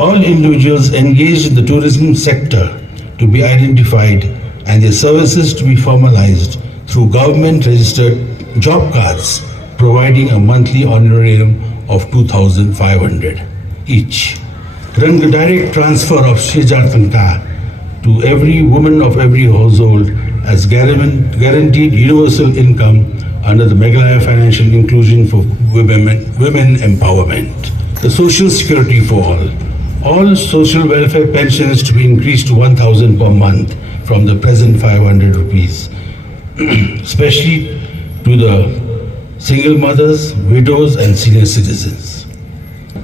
All individuals engaged in the tourism sector to be identified and their services to be formalized through government-registered job cards, providing a monthly honorarium of 2,500 each. Run the direct transfer of Shejar Tanka to every woman of every household as guaranteed universal income under the Meghalaya Financial Inclusion for Women Empowerment. The Social Security for all social welfare pensions to be increased to 1,000 per month from the present 500 rupees, especially to the single mothers, widows and senior citizens.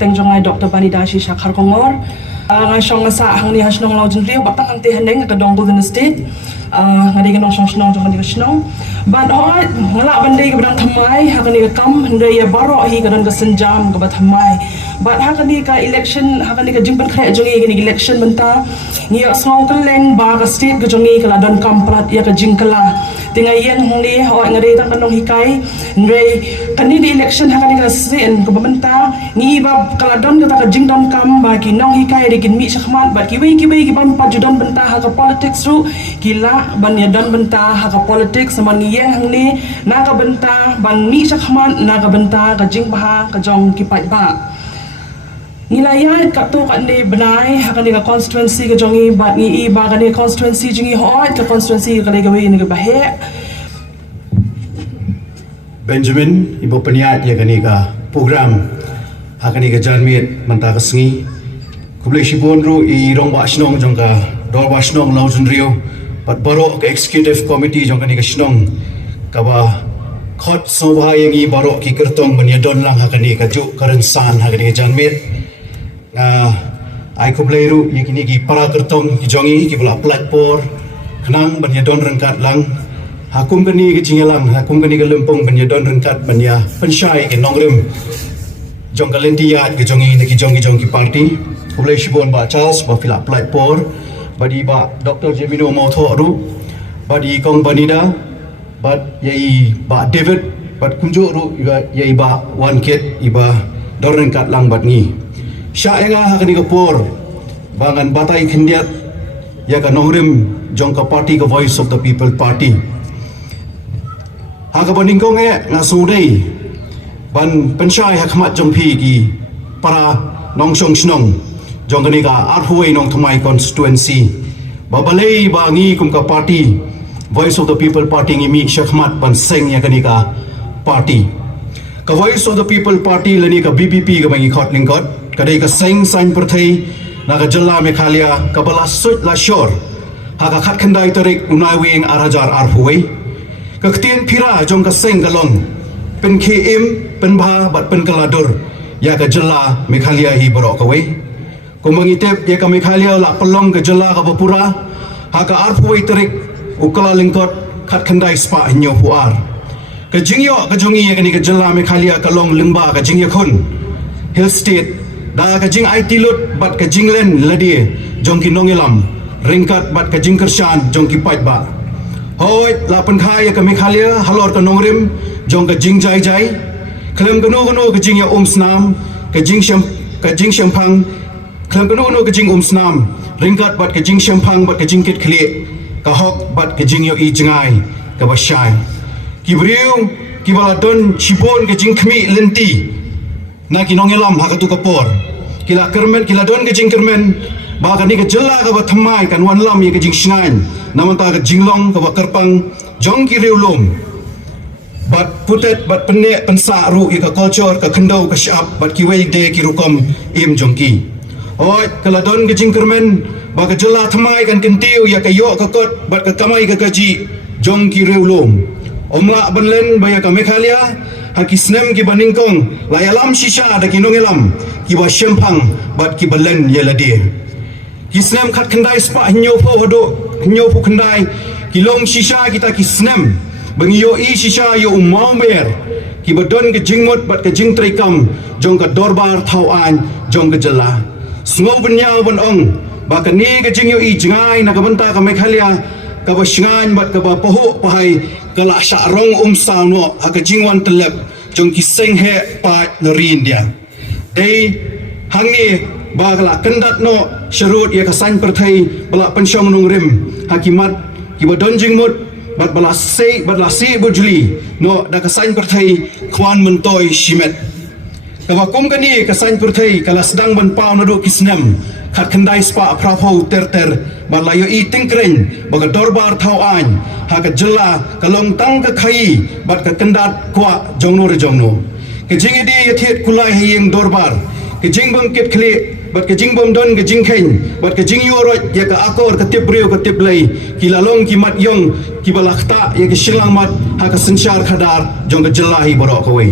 Tengjong Dr. Banidashi Shakhar Kongor, ngai shong sa hang ni hasnong lau jendrio batang ang tihandeng ka dong Golden State, ngadi ka nong shong shnong jong ngadi ka shnong. Ban hoat ngala bandai ka badang thamai ha ka ni ka kam ndai ya baro hi ka don ka senjam ka bat thamai. Ban ha ka ni ka election ha ka ni ka jingban khre jong ni election benta ni ya snong ka leng ba ka state ka jong ni ka la don kam plat ya ka jingkala. Tingai yen hong ni hoat ngadi ta ka nong hikai ndai ka ni di election ha ka ni ka sin ka benta ni ba kala don ka jing don kam ba ki nong hikai de kin mi shakhmat ba ki wei ki ban pa judon benta ha ka politics ru kila ban ya don benta ha ka politics sama ni yang hang ni naga benta ban mi shakhman naga benta ka jing baha ka jong ki pai ba nilaya ka to ka ni benai ha ka ni ka constituency ka jongi ba ni i ba ka ni constituency jingi hoat ka constituency ka le ga we ni ka bahe Benjamin ibu peniat ya kani ka program ha kani ka jarmit manta ka sngi kublai shibon ru I rong ba shnong jong ka dor ba shnong lau rio but baro ka executive committee jong kani ka shnong kaba khot so ba yang I baro ki kertong bania don lang ha kani ka ju karan san ha kani ka janmit ai kublai ru I kini ki para kertong ki jongi ki bula platform kenang bania don rengkat lang hakum kani ke jingelang hakum kani ke lempong bania don rengkat bania pensyai ke nongrem jong kalentiat ke jongi ki jongi parti kublai shibon ba Charles ba fila platform badi ba Dr. Jemino Mautho ru badi kong banida bad yai ba David bad kunjo ru yai ba one kid iba doreng kat lang bad ngi sya enga hakani kapor bangan batai khindiat ya ka nongrim jong ka party ka Voice of the People Party ha ka baning kong nga sudai ban pensyai hakmat jong phi ki para nong shong snong jong kani ka arhuai nong thumai constituency babalei ba ngi kum ka party Voice of the People Party ngi mi shakhmat pan seng ya kani ka party ka Voice of the People Party lani ka BBP ka bangi khot lingkot kadai ka seng sain perthai na ka jalla Meghalaya ka bala sut la shor ha ka khat khandai tarik unai weng arhajar arhuai ka ktien phira jong ka seng ka long pen km pen bha bat pen kaladur ya ka jalla Meghalaya hi borok ka wei kumangitep ya ka Meghalaya la pelong ka jalla ka bapura ha ka arhuai tarik ukala lingkot khat khandai spa nyo puar ka jingyo ka jongi ya kani ka jalla Meghalaya ka long lingba ka jingyo khun hill state da ka jing IT lut bat ka jinglen ladi jongki nongilam ringkat bat ka jingkershan jongki pait ba hoi la pen khai ka Meghalaya halor ka nongrim jong ka jing jai jai klem ka no ka jing ya snam ka jing shampang klem ka no ka jing snam ringkat bat ka jing shampang bat ka jing kit khli ka hok bat ka jing yo I jangai ka basyai ki briu ki baladon chipon ka jing khmi lenti na ki nongelam ha ka tu kapor kila kermen kila don ka jing kermen ba ka ni ka jella ka ba thamai kan wan lam ye ka jing shngain namanta ka jinglong ka ba kerpang jong ki riulum bat putet bat penne pensa ru ka culture ka khendau ka shap bat ki wei de ki rukom im jongki oi kala don ka jing kermen ba ka jella thamai kan kentiu ya ka yo ka kot bat ka kamai ka kaji jong ki riulum omla banlen ba ya ka Meghalaya haki snem ki baningkong layalam shisha da ki nongelam ki ba shempang bat ki balen yeladi ki snem khat khandai spa hinyo pho hodo hinyo phu khandai ki long shisha kita ki snem bangiyo I shisha yo umau mer ki badon ke jingmot bat ke jing trikam jong ka dorbar thau an jong ka jalla sngo bunya bon ong ba ka ni ke jing yo I jangai na ka banta ka Meghalaya ka ba shingan bat ka ba poho pahai kala sha rong sang no ha ka jingwan telep jong ki seng he pa no rin dia dei hangi bagla kendat no syarut ya kasan perthai bala pensyong nong rim hakimat kiba donjing mut bat bala se bujli no da kasan perthai khwan mentoy shimet kawa kum kani kasan perthai kala sedang ban pau nadu kisnam khat khandai spa prapho ter bala yo i tingkren baga dorbar thau an ha ka jilla kalong tang ka khai bat ka kendat kwa jongno ke jing di yathet kulai hiyeng dorbar ke jing bang ket khle bat ke jing bom don ke jing khen bat ke jing yorot ya ka akor ka tip breu ka tip lei ki lalong ki mat yong ki balakta ya ke shilang mat ha ka sensyar khadar jong ka jelahi borok ko wei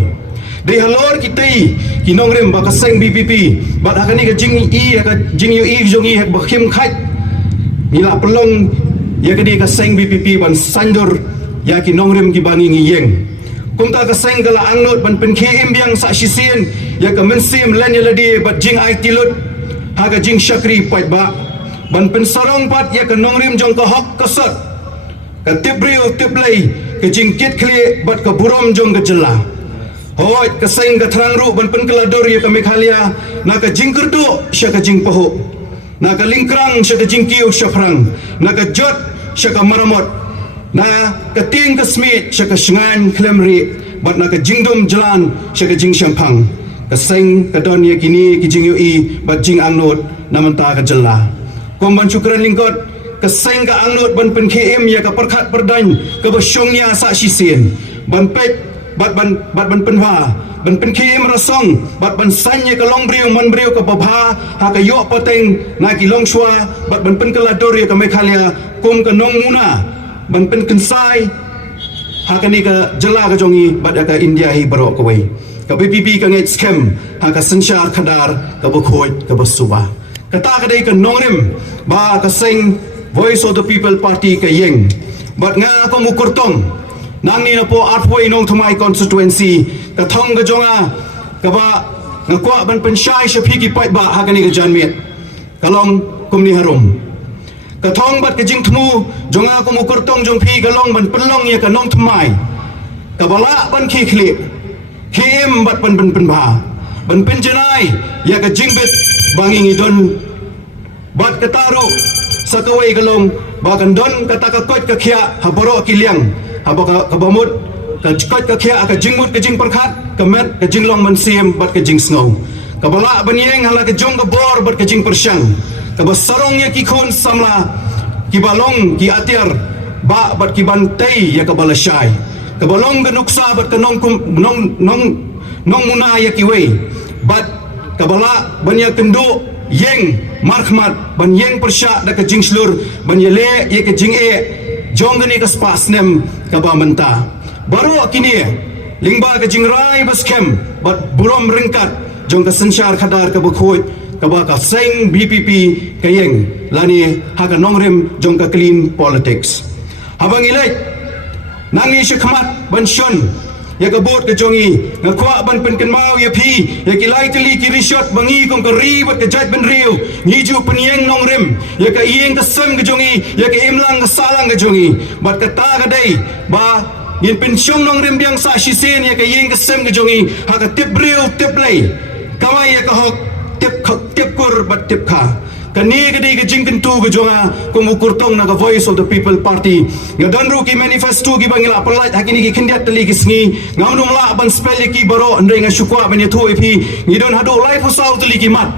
dei halor ki tei ki nongrem ba ka seng bpp bat ha ka ni ka jing i ya ka jing yo i jong i ha ba khim khat ni la pelong ya ka di ka seng bpp ban sandur ya ki nongrem ki bangi ngiyeng kumta ka seng kala angnot ban pen KM biang sa sisien ya ka mensim lan ya ladi bat jing ai tilut ha ka jing syakri pat ba ban pen sarong pat ya ka nongrim jong ka hok ka sat ka tibriu tiplei ka jing kit khle bat ka burom jong ka jela hoi ka seng ka thrang ru ban pen kala dor ya ka mekhalia na ka jing kurdu sya ka jing paho na ka lingkrang sya ka jing kiu syafrang na ka jot sya ka maramot na ka ting ka smit sya ka shngan klemri bat na ka jingdom jalan sya ka jing syampang ka seng ka don ya kini ki jing yui bat jing angnot namanta ka jella komban syukran lingkot ka seng ka angnot ban pen KM ya ka perkhat perdan ka basyongnya sa sisien ban pet bat ban penwa ban pen KM rasong bat ban sanya ka long briu man briu ka babha ha ka yo poteng na ki long shwa bat ban pen ka lador ya ka mekhalia kum ka nong muna ban pen kensai ha ka ni ka jela ka jongi bat ka India hi barok ko wei ka BPP ka ngai scam ha ka sensyar khadar ka bokhoi ka basuba kata ka dei ka nongrim ba ka seng Voice of the People Party ka yeng bat nga ko mukurtong nang ni na po atway nong thumai constituency ka thong ka jonga ka ba nga kwa ban pensyai shapi ki pai ba ha ka ni ka janmet kalong kumni harum kathong bat ke jing thmu jonga ko mukurtong jong phi galong ban penlong ya ka nong thmai ka bala ban khi khli khim bat ban ba ban penjanai ya ka jing bet bangi ngidon bat ka taru sakawai galong ba kan don kata ka kot ka khia ha boro ki liang ha ba ka bamut ka kot ka khia ka jingmut ka jing perkhat ka met ka jing long man sim bat ka jing snow ka bala ban yeng hala ka jong ka bor bat ka jing persyang kabasarong ya ki khon samla ki balong ki atiar ba bat ki bantai ya ka balashay ka balong ga nuksa bat ka nong muna ya ki wei bat ka bala banya kendo yeng markhmat ban yeng persya da ka jing slur ban le ya ka jing e jong ga ni ka spasnem ka ba menta baru kini lingba ka jing rai baskem bat burom ringkat jong ka sensyar khadar ka bukhoi kaba ka seng BPP kayeng lani haga nongrim jong ka clean politics habang ilay nangi syakmat ban shon ya ka bot ka jongi ngakwa ban penkenmau ya phi ya kilai teli ki rishot bangi kong ka ribot ka jat ban riu ngiju penyeng nongrim ya ka ieng ka sem ka jongi ya ka imlang ka salang ka jongi bat ka ta ka dai ba yin pensyong nongrim biang sa shisen ya ka ieng ka sem ka jongi ha ka tip riu tip lay kawai ya ka hok tip kur bat tip kha kani gadi ke jingkin tu ke jonga ko mukurtong na ka Voice of the People Party nga danru ki manifesto ki bangila palat hakini ki khindiat tali ki sngi ngamnum la ban spell ki baro andai nga shukwa ban yathu ipi ngidon hadu life usau tali ki mat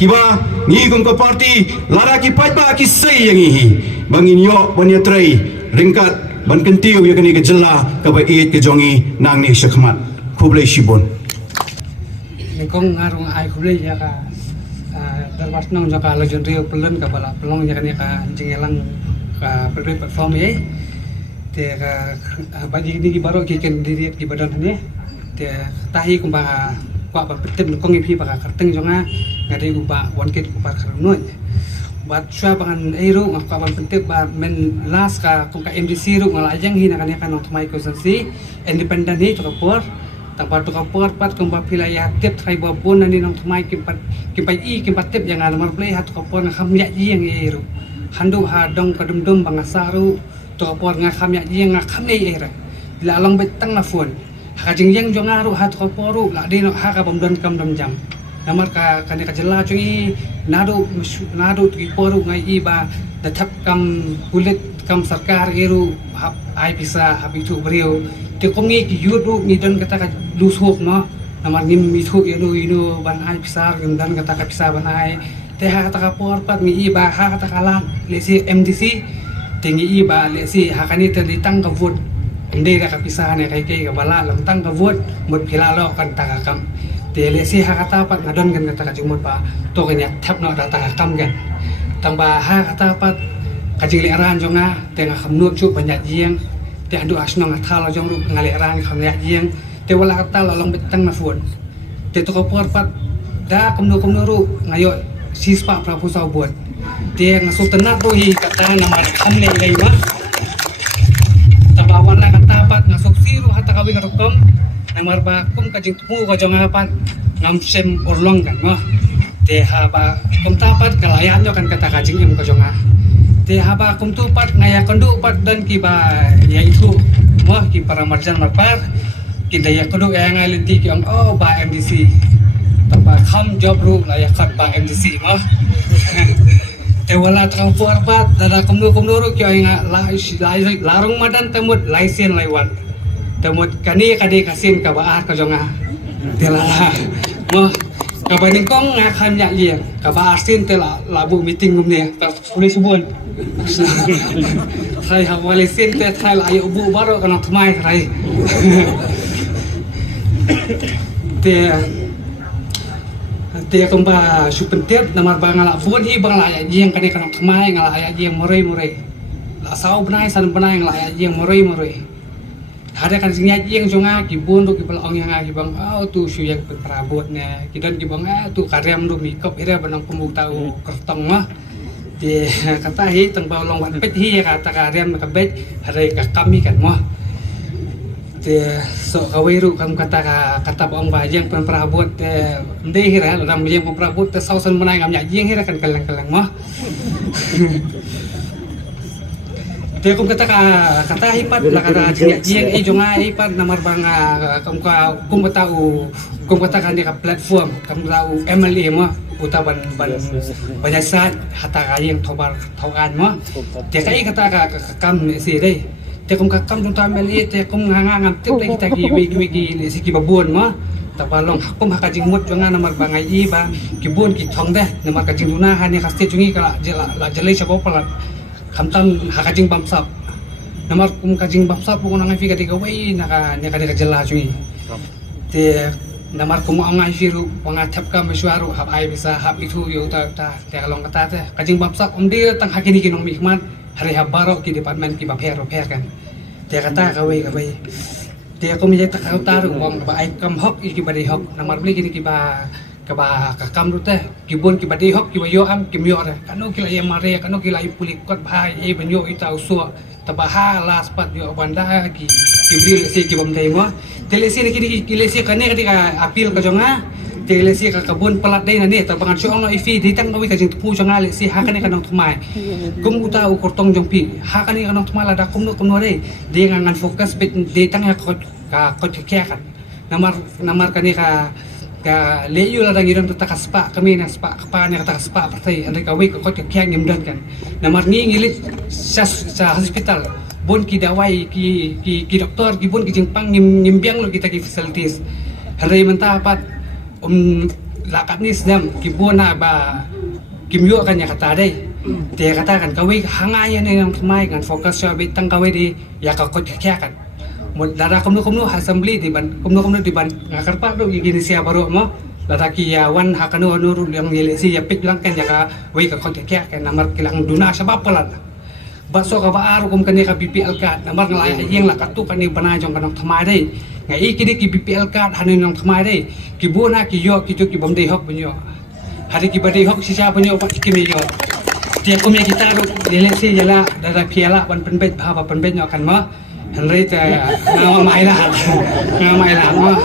kiba ngi kum ka party lara ki pai ba ki sei yang hi bangin yo ban yatrai ringkat ban kentiu ya kani ke jella ka ba it ke jongi nang ni shakmat khublai shibon kong ngarung ai khublai ya ka darwas nong jaka lajon rio pelon ka bala pelong ya ka jingelang ka platform ye te ka baji ni baro ki ken diri ki badan ne te tahi kumba kwa ba petem kong ipi ba ka teng jonga ngade kumba one kit kumba kharno bat swa bangan ero ngakwa ban pentek ba men las ka kong ka MDC ru ngala ajang hi na kan nong thmai ko sansi independent hi to kapor tampat tu kapor pat kumba pilaya tip trai babon nani nong thmai kimpat tip yang nomor play hat kapor ngam ya ji yang ero handu ha dong kadum bangasaru to kapor ngam ya ji ngam ei era la long betang na phone ha jing yang jongaru hat kaporu la de no ha ka bomdon kam dam jam namar ka kani ka jela cui nado ki poru ngai iba dathap kam kulit kam sarkar eru hap ai bisa habitu brio te komi ki yudu ni don kata ka lusuk no namar nim mitu inu ban ai pisar dan kata ka pisar ban ai te ha kata ka por pat ni iba ha kata ka lan lesi MDC tinggi iba lesi ha kani te ditang ka vote inde ka pisar ne kai ka bala lam tang ka vote mut phila lo kan ta ka kam te lesi ha kata pat ngadon kan kata ka jumut pa to kan ya thap no ta ka kam kan tang ba ha kata pat ka jili aran jonga te nga khamnut chu banyak jieng te adu asnong athal jong ru ngali aran kham ya jieng te wala kata long betang na fuon te to ko pat da kumno ru ngayo sispa prapusa buat te ngaso tenak tu hi kata nama kham le ngai ma tabawan la kata pat ngaso siru hata kawi ngarokom namar ba kum ka jing tu ko jong apat ngam sem orlong kan ma te ha ba kum tapat kalayan jo kan kata kajing em ko jong te ha ba kum tu pat ngaya kondu pat dan ki ba ya itu mo ki para marjan marpar kita ya kudu yang ngaliti ki ang oh ba MDC tapa kham job ru la ya khat ba MDC mah te wala tang puar pat dada kumnu ru ki ang larung madan temut laisen laiwan temut kani kade kasin ka ba ka jonga te la mah ka ba ning kong nga kham ya ye ka ba arsin te la labu meeting gum ne ta boleh subun sai ha wale sin te thai la ayo bu baro kana thmai thai te kemba supentep namar bangala fon hi bangala ya jieng kane kana thmai ngala ya jieng morai la sau benai san benai ngala ya jieng morai ada kan sing ya jieng jonga ki bun ki pelong yang ki bang tu su yang perabot ne ki dan ki bang tu karem do mi kop ira banang pemuk tau kertong mah te kata hi teng ba long wan pet hi kata karem ka bet hare ka kami kan mah te so kawiru kam kata bang bajang perabot te ndai hira lam bajang perabot te sausan menai ngam ya jieng hira kan kalang mah te kum kata hipat la kata jieng jonga hipat namar banga kum kata kan dia platform kum tahu MLA mah utaban banyak saat hata kayeng thoban mah te kai kata kam si dei te kum kakam jung ta MLA te kum ngam tip lagi kita ki wigi si ki babun mah tapalong kum hakajing mut jonga namar banga i ba ki bun ki thong deh namar kajing duna hani kaste jungi kala la jelai sabo palat kamtam hakajing bamsap namar kum kajing bamsap ko nang fi kadi kawai naka jela cui te namar kum angai firu wanga thap ka mesuaru hab ai bisa hab itu yo ta te kalong kata te kajing bamsap dia tang hakini kinong mikmat hari hab barok ki department ki baper kan te kata kawai te kum je tak taru wong ba ai kam hok ki badi hok namar beli kini ki ba kakam rute kibun ki badi hok ki bayo am ki myo re kanu ki lai mare kanu ki lai pulik kot bhai e banyo ita usua tabaha las pat yo banda ki bril se ki bam dai mo telesi ki lesi kane ka apil ka jonga telesi ka kabun pelat dai na ne tabangan syong no ifi ditang kawi ka jing pu jonga lesi ha kane kanang thmai kum uta u kortong jong pi ha kane kanang thmai la da kum no dai de ngan fokus bit ditang ya ka kan namar kane ka leyu la dangiran tu takas pa kami na spa pa na takas pa partai andai kawi ko kyang ngimdan kan namar ni ngilit sa hospital bon ki dawai ki doktor ki bon ki jingpang ngimbiang lo kita ki facilities hari menta pat lakat ni sedam ki bona ba kimyo kan ya kata dai te kata kan kawi hangaya ni yang mai kan fokus sa bitang kawi di ya ka kan dara kumno assembly di ban kumno di ban ngakar pa do gini sia baru mo lataki ya wan hakano nuru yang ngelesi ya pik lang kan ya ka wei ka kontek ya kan namar kilang duna sa bapalan baso ka baaru kum kan ka BPL card namar ngalaya yeng la katu kan ni bana jong kanang thamai dai ngai kini ki BPL card hanin nang thamai dai ki bona ki yo ki tu ki bam dei hok bunyo hari ki badai hok si sa bunyo pa ki me yo dia kum ya kita ru ngelesi jala dara piala ban penbet ba penbet yo kan mo Henry te ngamai lah mah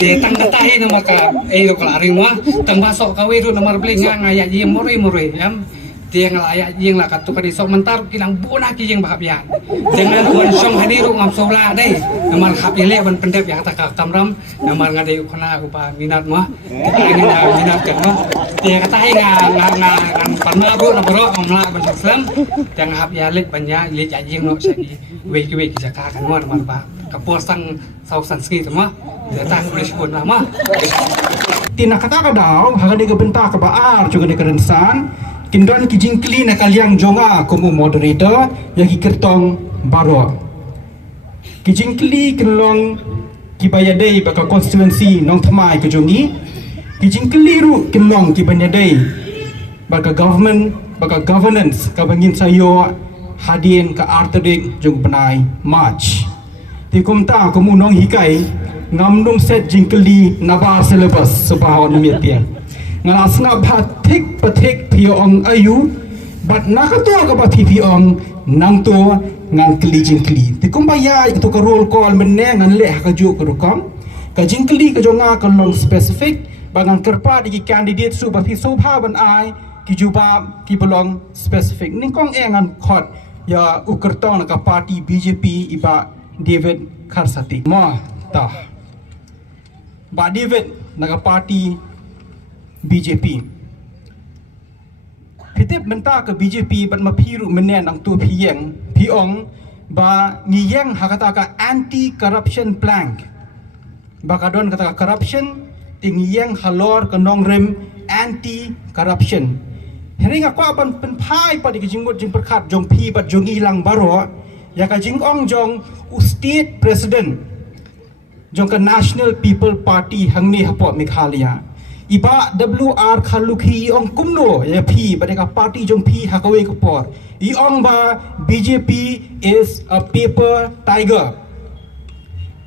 te tang katahi nomor ka do kalaring mah tang basok kawi ru nomor beli ngaya ji morai yam tiang layak jing lah katu kadi sok mentar kilang bunah ki jing bahap yan dengan wan song hadiru ngam sola dai namar hap ile ban pendep yang tak kamram namar ngade ukna upa minat mah kita ingin minat kan mah dia kata ngan parma bu na bro ngam la ban islam yang hap ya lek banya ile jing no sai we ki jaka kan mah namar ba kapusang sau san ski semua dia tak boleh sebut nama tina kata kadau haga de bentak ke baar juga de kerensan kindon ki jingkli na kaliang jonga komu moderator yang ki kertong baro ki jingkli kelong ki bayadei baka constituency nong thamai ke jongi ki jingkli ru kelong ki bayadei baka government baka governance ka bangin sayo hadien ka artedik jong benai march ti kumta komu nong hikai ngamnum set jingkli nabar syllabus sebahaw numitia ngalas ngap batik patik piong ayu bat nakato ka bati piong nang to ngan kli jingkli ti kumbaya itu ka roll call menne ngan le ka ju ka rukam ka jingkli ka jonga ka long specific bangan kerpa di candidate su bati sobha ban ai ki juba ki belong specific ningkong engan khot ya ukertong ka party BJP iba David Kharsati ma ta ba David naga party BJP Pitip menta ke BJP ban mapiru menen ang tu piong ba ngiyeng hakata ka anti corruption plank ba kadon kata corruption tingiyeng halor kanong rem anti corruption heringa ko ban penpai pa di jingmut jing perkhat jong pi bat jong ilang baro ya ka jingong jong state president jong ka National People Party hangni hapot Meghalaya iba WR khalukhi ong kumno ya phi badeka party jong phi hakawe kapor iong ba BJP is a paper tiger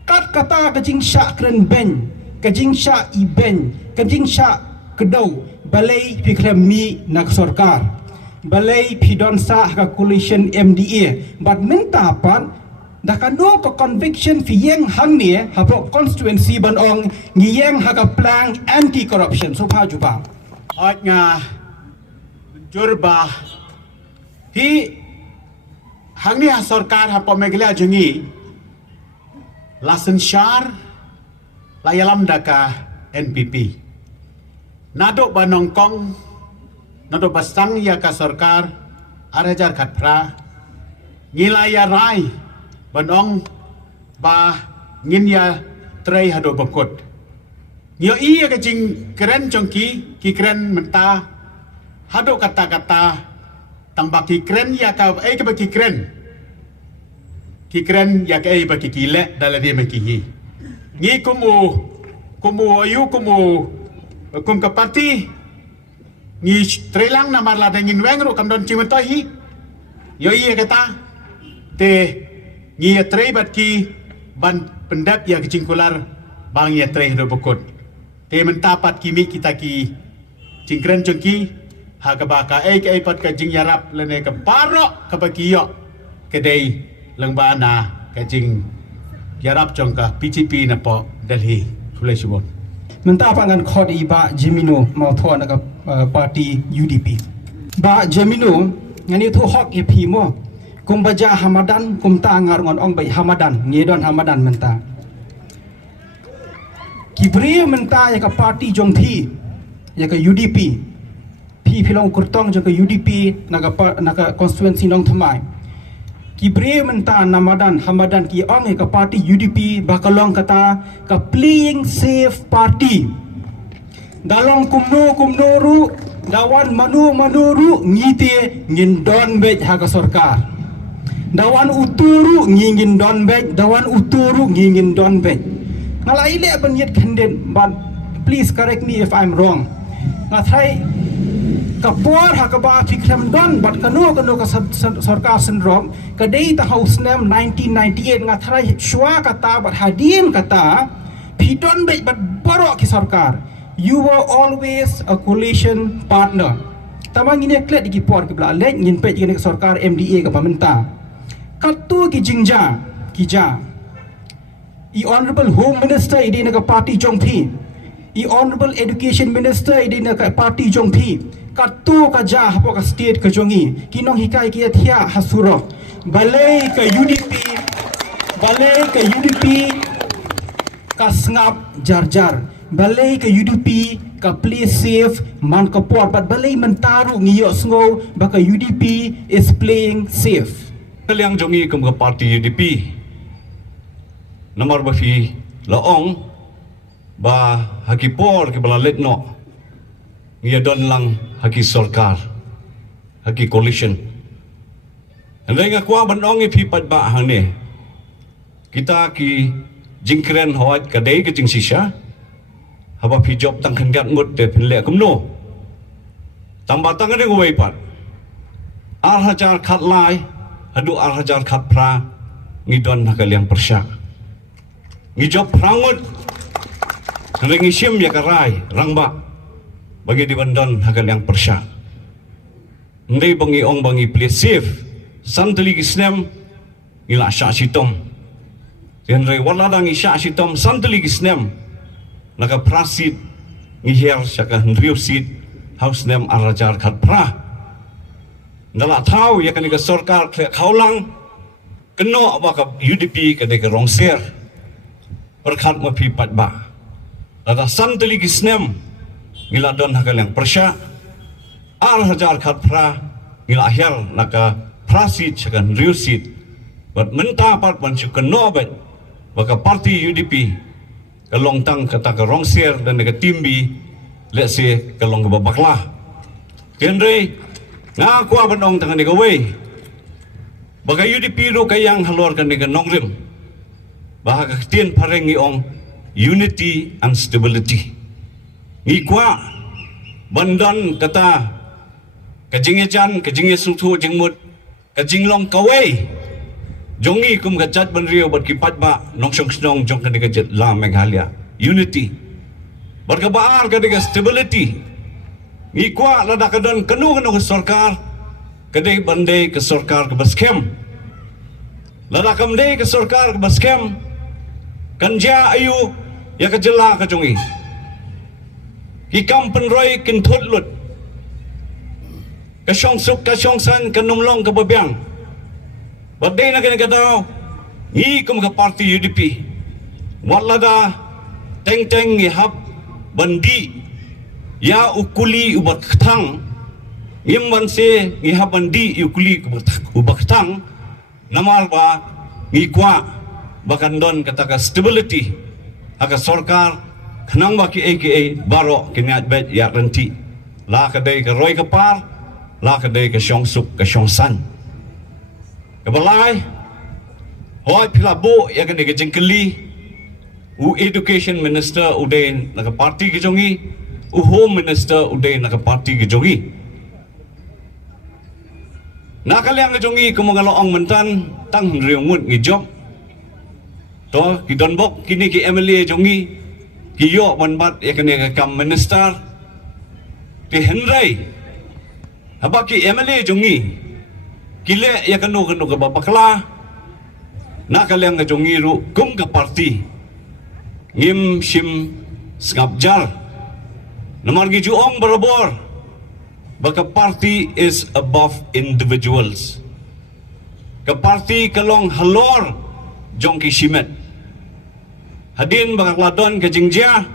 kat kata kajing sha kren ben kajing sha iben kajing sha kedau balai phiklem mi nak sarkar balai phidon sa ka coalition MDA but minta pan dakano ko conviction fi yeng hang ni hapo constituency ban ong ngiyeng haka plan anti corruption so pa juba hot nga jurba hi hang ni sarkar hapo megla jungi lasen shar layalam daka NPP nado banong kong nado basang ya ka sarkar arajar khatpra ngilaya rai banong ba nginya tray hado bangkot nyo iya kajing keren jongki ki keren menta hado kata-kata tambah ki keren ya ka ke baki kren ya ka baki kile dalam dia maki ngi kumu ayu kumu kum ka parti ngi trelang na marla dengin wengru kam don cimentohi yo iya kata te ngi tray bat ki ban pendap ya kecingkular bang ya tray do bokot te mentapat kimi kita ki cingkren jengki ha ka ba ka ke pat ka jing yarap lene ka parok ka bakiyo kedai lengbana ka jing yarap jong ka PCP na po Delhi Kuleshibon menta pangan khod iba Jemino mau tho na ka party UDP ba Jemino ngani thu hok e phi mo kum baja Hamadan kum ta ngar ngon ong bai Hamadan ngedon Hamadan menta kibri menta ya ka party jong thi ya ka UDP phi philong kurtong jong ka UDP naga constituency nong thamai kibri menta Hamadan ki ong ya ka party UDP bakalong kata ka playing safe party dalong kumno ru dawan manu ru ngite ngindon bej haga sarkar dawan uturu ngingin don beg dawan uturu ngingin don beg ngalai le ban yet kenden but please correct me if I'm wrong ngathai kapor hakaba fikram don but kanu ka sarkar syndrome kadai ta house name 1998 ngathai shwa kata but hadin kata pidon beg but baro ki sarkar you were always a coalition partner tamang ini klet di por ki bla le ngin pe ki sarkar MDA ka pamenta katu ki jingja kija i honorable home minister idina ka party jongphi i honorable education minister idina ka party jongphi katu kaja hapo ka state ka jongi kinong hikai kia thia hasuro balai ka UDP ka sngap jar balai ka UDP ka play safe man ka por but balai mentaru ngiyo sngo baka UDP is playing safe kaliang jongi kum ka parti UDP nomor bafi laong ba hakipor ke balalet no ngia don lang haki sarkar haki coalition andai nga kwa banong ipipat ba hang ni kita ki jingkren hoat kadai ke jing sisha haba pi job tang khangat ngut te phinle kumno tamba tang ne goi pat ar hajar khat lai hadu ar hajar khat pra ngidon hakaliang persya ngi job prangut ringi sim ya karai rangba bagi di bandon hakaliang persya ndai bangi ong bangi play safe santali gisnem ila sha sitom tenre wala dang isha sitom santali gisnem naka prasit ngiher saka hendriu sit house nem arajar khat pra ndala thau ya kanika sarkar khaulang keno ba ka UDP kanika rongser perkhat ma pi pat ba ada santali gisnem ngila don hakaliang persya ar hajar khat pra ngila ahyar naka prasit saka hendriu sit bat menta pat banchu keno bet baka parti UDP kalong tang kata ka rongser dan nega timbi let's say kalong ka babaklah kenre nga kwa banong tang nega we baka UDP ro kayang halor kan nega nongrim bahaka tien parengi ong unity and stability ngi kwa bandan kata kajingye jan kajingye suthu jingmut kajinglong kawe jongi kum gajat banrio bat kipat ba nong song snong jong kan gajat la Meghalaya unity berkabar kadega stability ngi kwa lada kadon kanu ke sarkar kadai bandai ke sarkar ke baskem lada kamdai ke sarkar ke baskem kanja ayu ya kejela ka jongi hikam penroi kin thotlut ka syong suk ka syong san kanumlong ka babyang badai na kena ngi kum ka parti UDP walada teng hab bandi ya ukuli ubat khang ngimban se ngi hab bandi ukuli ubat khang namar ba ngi kwa bakan don kata ka stability aga sarkar khnang ba ki aka baro kinyat bet ya renti la ka dei ka roi ka par la ka dei ka syong suk ka syong san kabalai hoi pilabo ya kene ke jengkeli u education minister udain naka parti ke jongi u home minister udain naka parti ke jongi nakaliang ke jongi kumangalo ong mentan tang riungut ngi job to ki donbok kini ki MLA jongi ki yo banbat ya kene ke kam minister ti henrai habaki MLA jongi kile ya kanu ke babakla nakaliang ke jongi ru kum ke parti ngim shim skapjar namar gi juong barabor baka party is above individuals ka party kalong halor jong ki shimet hadin baka ladon ke jingjia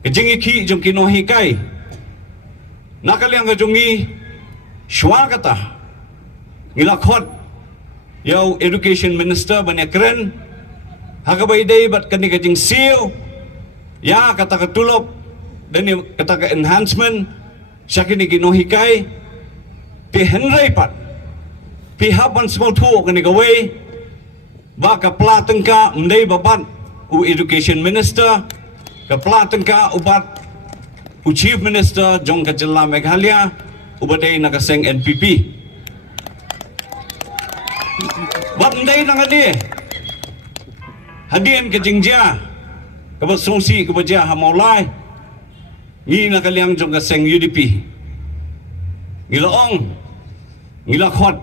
ke jingi ki jong ki nohi kai nakaliang ke jongi shwa kata ngilakot yaw education minister banyak keren hakabai day bat kani kajing siu ya kata katulop dan kata ka enhancement syakini ginohikai pi henry pat pi haban small tu kani gawai ba ka platengka mdai babat u education minister ka platengka ubat u chief minister jong ka jilla Meghalaya ubadai nakaseng NPP bat mdai nangani hadin ke jingjia kabat songsi kebaja hamaulai ngi nakaliang jong kaseng UDP ngilaong ngilakot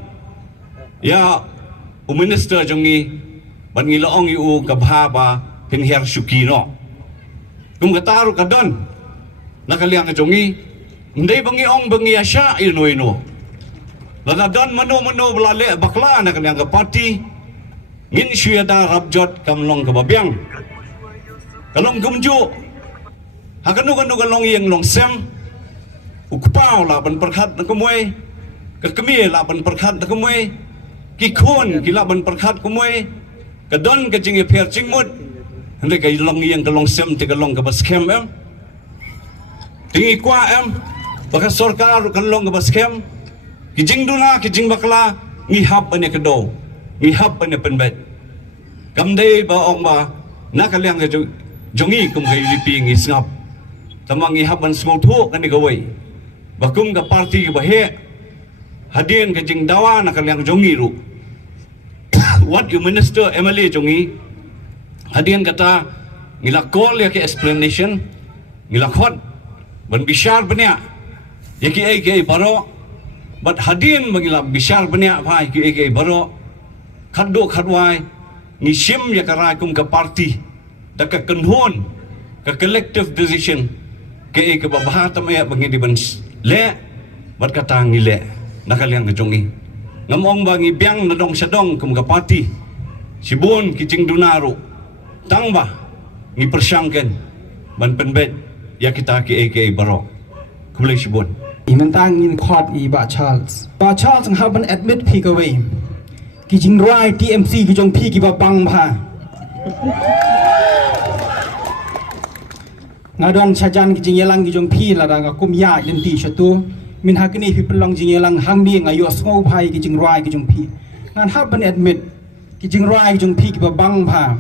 ya u minister jongi ban ngilaong yu kabhaba pinhiar syukino kum kataru kadon nakaliang jongi Hindi bangi ong bangi asya ino. Lanadan mano belale bakla na kanyang parti. Ngin siya da rabjot kamlong kababyang. Kalong kumju. Hakanu kalong yang long sem. Ukpaw laban perkhat na kumwe. Kakami laban perkhat na kumwe. Kikun kilaban perkhat kumwe. Kadon kajing iper cingmut. Hindi kay long yang kalong sem ti kalong kabaskem em. Tingi kwa em. Baka sorkar kalong kabaskem. Kijing duna, kijing bakla, ngihap ane kedo, ngihap ane penbet. Kamday ba ong ba, nakaliang ka jongi kum kay lipi ngisngap. Tamang ngihap an smotu kani gaway. Bakum ka party bahe, hadin kijing dawa nakaliang jongi ru. What you minister MLA jongi, hadin kata ngilakol ya ke explanation, ngilakot, ban bishar banya, yaki ay baro. But hadin mangilap bishar banyak pai ke baro khaddo khadwai ngishim ya karai kum ka party da ka kanhon ka collective decision ke babah tamaya bangi di bans le bat kata ngile nakaliang kejongi ngamong bangi biang nadong sadong kum ka party sibun kijing dunaro tangba ngi persyangken ban penbet ya kita ke baro kulai sibun Mentang in court Ba Charles ng haban admit pi kaway. Kijing rai TMC kijong pi ki ba bang pa. Ngadon sajan kijing yelang kijong pi lada ngakum ya lenti syatu. Min hakini pi pelong jing yelang hang ni ngayo sngo pai kijing rai kijong pi. Ngan haban admit kijing rai kijong pi ki ba bang pa.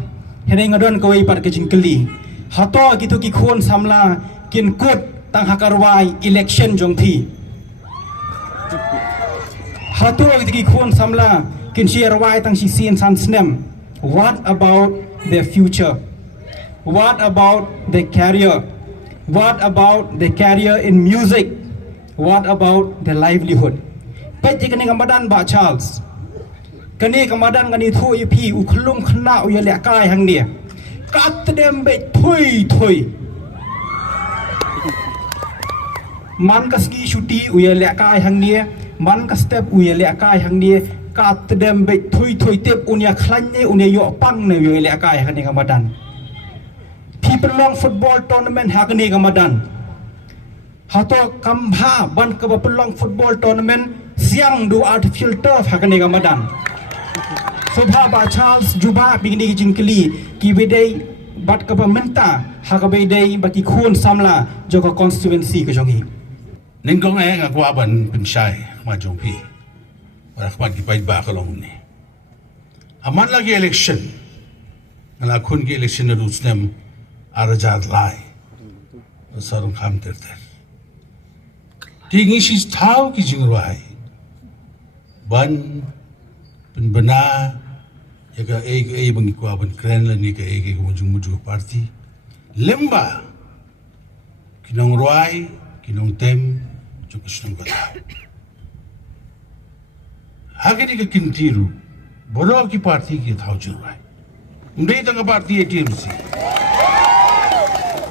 Hene ngadon kaway par kijing keli. Hato gitu ki khon samla kin kut tang hakarwai election jong thi hatu gi khon samla kin shirwai tang si sin san snem. What about their future? What about their career? What about their career in music? What about their livelihood? Peti kani kamadan Ba Charles kani kamadan kani thu pi ukhlum khna u yale kai hang dia kat dem be thui man ka ski shuti uya le kai hang nie man ka step uya le kai hang nie ka tdem be thui tep unya khlan ne unya yo pang ne uya le kai hang ni kamadan people long football tournament hak ni kamadan hato kambha ban ka pelong football tournament siang du artificial turf hak ni kamadan sobha Ba Charles juba bingni jingkli ki bedai bat ka menta hak bedai baki khun samla joka constituency ka jongi Ningkong ngakwaban pensay majong pi. Para kapag ipait ba kalong ni. Aman lagi election. Ngalakun ki election na roots nem arajat lai. Sarong kam terter. Tingi sis tau ki jingruai. Ban penbena ya ka bang ikwaban kren la ni ka mujung party. Lemba kinong ruai kinong tem cukup senang kata. Hagani ka kintiru, boro ki parti ki thau churai. Indai tanga parti TMC.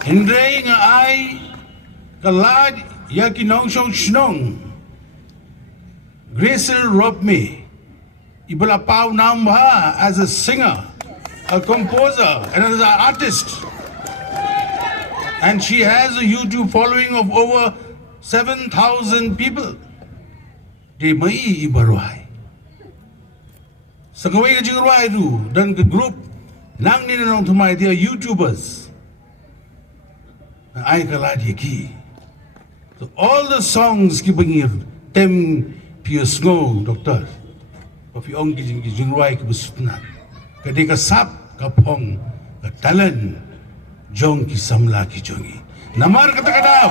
Indai nga ai kalad ya kinong shong shnong. Gracel robbed me. Ibala pau namba as a singer, a composer, and as an artist. And she has a YouTube following of over 7,000 people. Di mai ibaruai. Sa kawai ka jingruai tu dan ke group nang ni nang tumai dia YouTubers. Ai kalad yaki. So all the songs ki bangir tem piusngo doktor. Papi ong ki jingruai ki busutna. Kadi ka sap ka pong ka talent jong ki samla ki jongi. Namar kata kadaw.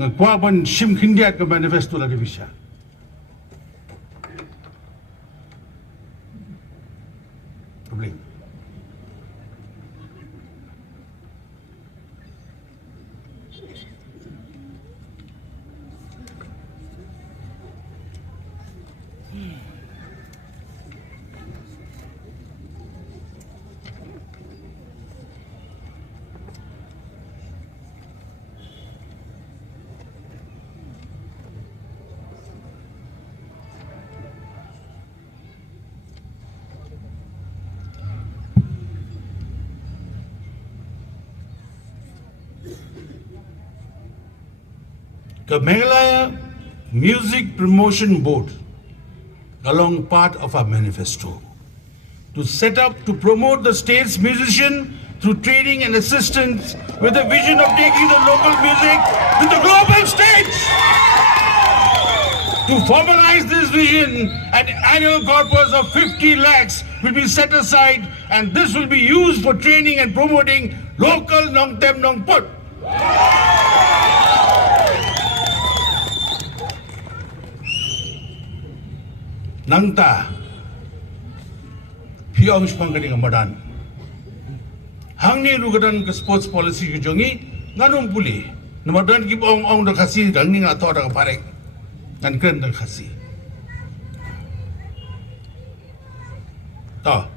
Nagpapan sim kindiat ka manifesto lagi bisa. Problem. the Meghalaya Music Promotion Board, along part of our manifesto, to set up to promote the state's musician through training and assistance with a vision of taking the local music to the global stage. To formalize this vision, an annual corpus of 50 lakhs will be set aside, and this will be used for training and promoting local Nongtem Nongput. Nangta, Piong Spangani Madan. Hangni Rugadan sports policy Jongi, Nanum Puli, Namadan give on the Kasi, Ganging a thought of Parek, and Grand the Kasi. To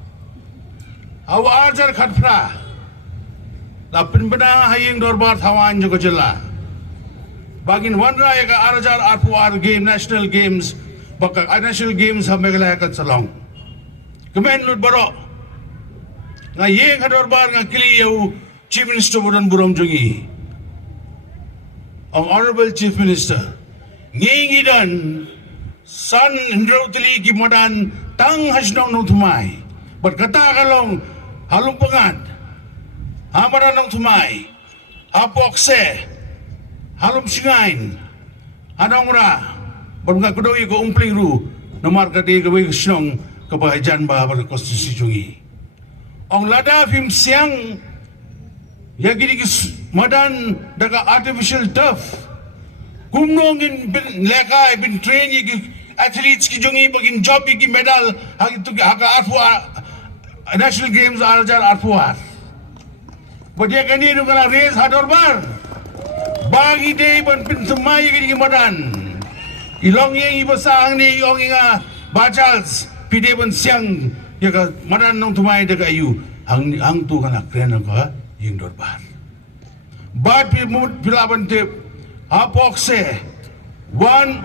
Our Archer Katfra, La Pimbana Haying Dorbar Hawan Jogojilla. Bagin Wandra Yaka Arajar Arpuar Game, National Games, Baka National Games have Meghalaya Salong. Comment Lud Baro. Nga yeng hadorbar nga kiliyaw Chief Minister Budan Burom Jungi. Ang Honorable Chief Minister, ngingidan san hindrautili kimadan tang hasnong nung tumay. But katakalong halong pangad, hamaran nung tumay, apokse, halong singain, anong ra, ba't nga kudoy ko umpling ru, na markati gawin kasinong kabahajan ba pada konstitusi Jungi. Ang lada fim siang ya gini kis madan daga artificial turf kumnongin bin lekai bin train yi athletes ki jongi bagin job ki medal hagi tu haka arfuar national games arajar arfuar badya kani nu kala race hador bar bagi day ban pin semai gini madan ilong yang ibasang ni yong inga bajals pide ban siang ya ka madan nong tumai daga ayu hang tu kana kren ka ying dorbar bat pi mut pilaban te apokse one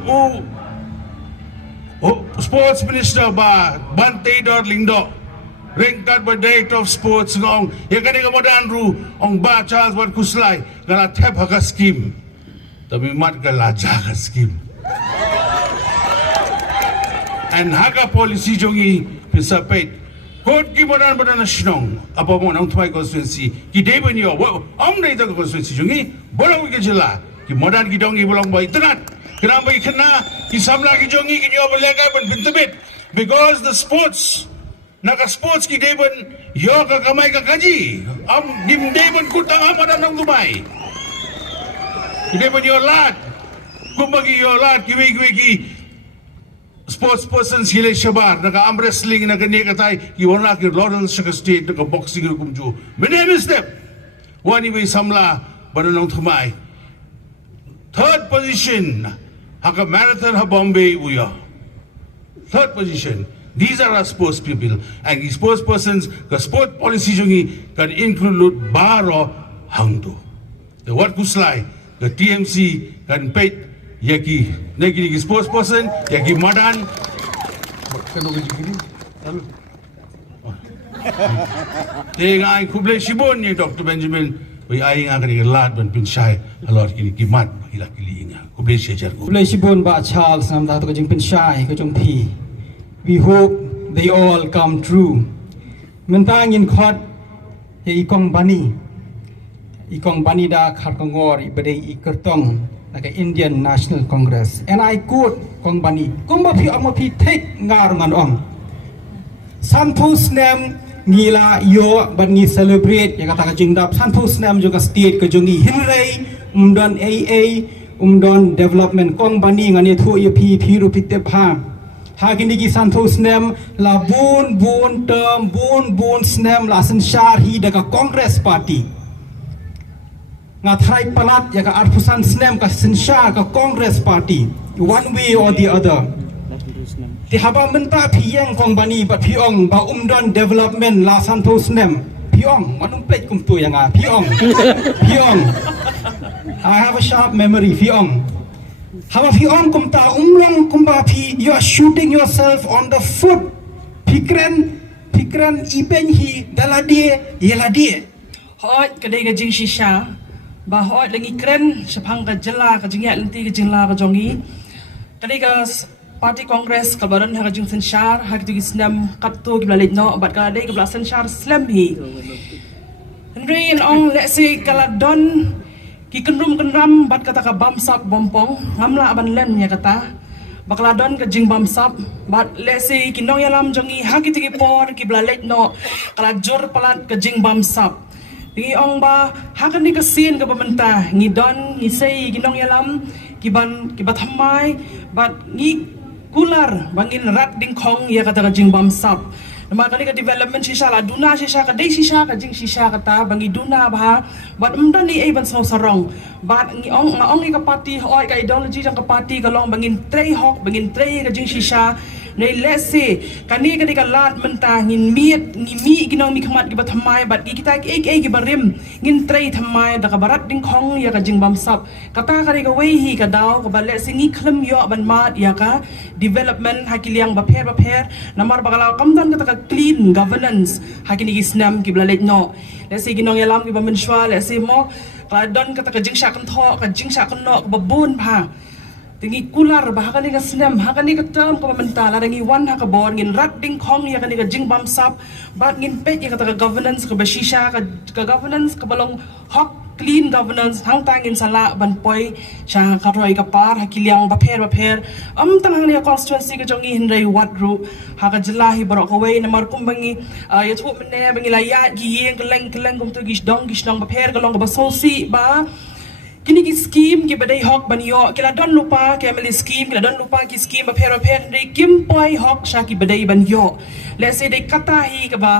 sports minister ba Bante Dor Lingdo ringkat ba director of sports ngong ya kani ka madan ru ong ba Charles Wat Kuslay kana tep haka scheme tapi mat ka laja ka scheme and haka policy jongi pisapet Kod ki badan nasional apa mo nang tumai konstituensi ki deben yo am dai ta konstituensi jungi bolong ki jela ki madan ki dongi bolong ba itnat kenapa ikna ki samla ki jongi ki yo bolega ban bintubit because the sports naka sports ki deben yo ka kamai ka kaji am dim deben kutang amadan nang tumai ki deben yo lat kumbagi yo lat ki ki sports persons hile shabar naga arm wrestling naga nekatai ki warna ki Lawrence Shaka State naga boxing kumju many step wani we samla bananong thumai third position haka marathon ha Bombay uya third position these are our sports people and the sports persons the sport policy jungi can include baro hangdo the Wat Kuslay the TMC kan pay yaki negi sports person yaki madan kano gini tengai kuble shibon ni Dr. Benjamin we ai nga kani lat ban pin shai alot kini kimat ila kilinga kuble shejar ko Kulay Sibon ba Charles nam da to jing pin shai ko jong pi. We hope they all come true. Mentangin khot ye ikong bani da khat kongor ibade ikertong like Indian National Congress and I quote kong bani kumba phi amo phi thek ngar ngan ong santhus nem ngila yo ban ngi celebrate ya kata ka jingdap santhus nem juga state ka jongi hinrei umdon AA umdon development kong bani ngani thu ye phi ru pitte pha ha gini ki santhus nem la bun term bun snem la sen shar hi daga Congress party ngathai palat ya ka arpusan snem ka sensha ka Congress party one way or the other ti haba menta phiyeng kong bani ba phiong ba umdon development la santo snem phiong manum plate kum tu yang a phiong I have a sharp memory phiong haba phiong kum ta umlong kum ba phi you are shooting yourself on the foot pikren iben hi daladie yeladie Hoi, kadai ga jing shisha. bahwa lagi keren sepang ka jela ka jingya lenti ka jingla ka jongi kali ka parti kongres ka baran ha ka jing sensyar ha ki snam katto ki blalit no bat ka dai ka bla sensyar slam hi Henry in ong let's say kala don ki kenram bat kata ka bamsap bompong ngamla ban len ya kata bakla don ka jing bamsap bat let's say kinong yalam jongi ha ki tigi por ki blalit no kala jor palat ka jing bamsap tingi ong ba hakan ni kasin ka pamenta ngi don ngi say ginong yalam kiban kibathamai bat ngi kular bangin rat ding khong ya kata ka jing bamsap nama kali ka development shisha la duna shisha ka dei shisha ka jing shisha kata bangi duna ba bat mdani ai ban so sarong bat ngi ong ka party oi ka ideology jang ka party ka long bangin trei hok bangin trei ka jing shisha nei lese kani ka lat menta ngin miet ngi mi ginong mi khamat ki bathamai bat ki kita ek ki barim ngin trei thamai da ka barat ding khong ya ka jing bamsap kata kali ka wei hi ka daw ka bale singi khlem yo ban mat ya ka development hakiliang bapher namar bagala kamdan ka clean governance hakini gisnam ki blalet no lese ginong yalam ki bamenshwa lese mo kadon ka jing sha kan tho ka jing sha kan no ka babun pha tingi kular bahkan ni ka snam hakan ni ka term ko mentala ngi wan ha ka bor ngin rat ding khong ya kan ni ka jing bam sap bat ngin pet ya ka governance ka bashisha ka governance ka balong hok clean governance hang tangin sala ban poi sha ka roi ka par hakiliang bapher tangang ni constituency ka jongi hinrei wat ru ha ka jila hi borok ka wei namar kumbangi ya thu mene bangi la ya gi yeng keleng kum tu gish dong bapher ka long ka basosi ba kini ki scheme ki badai hok banyo kila don lupa ki amali scheme kila don lupa ki scheme bapher dei kim poi hok sha ki badai banyo let's say dei kata hi ka ba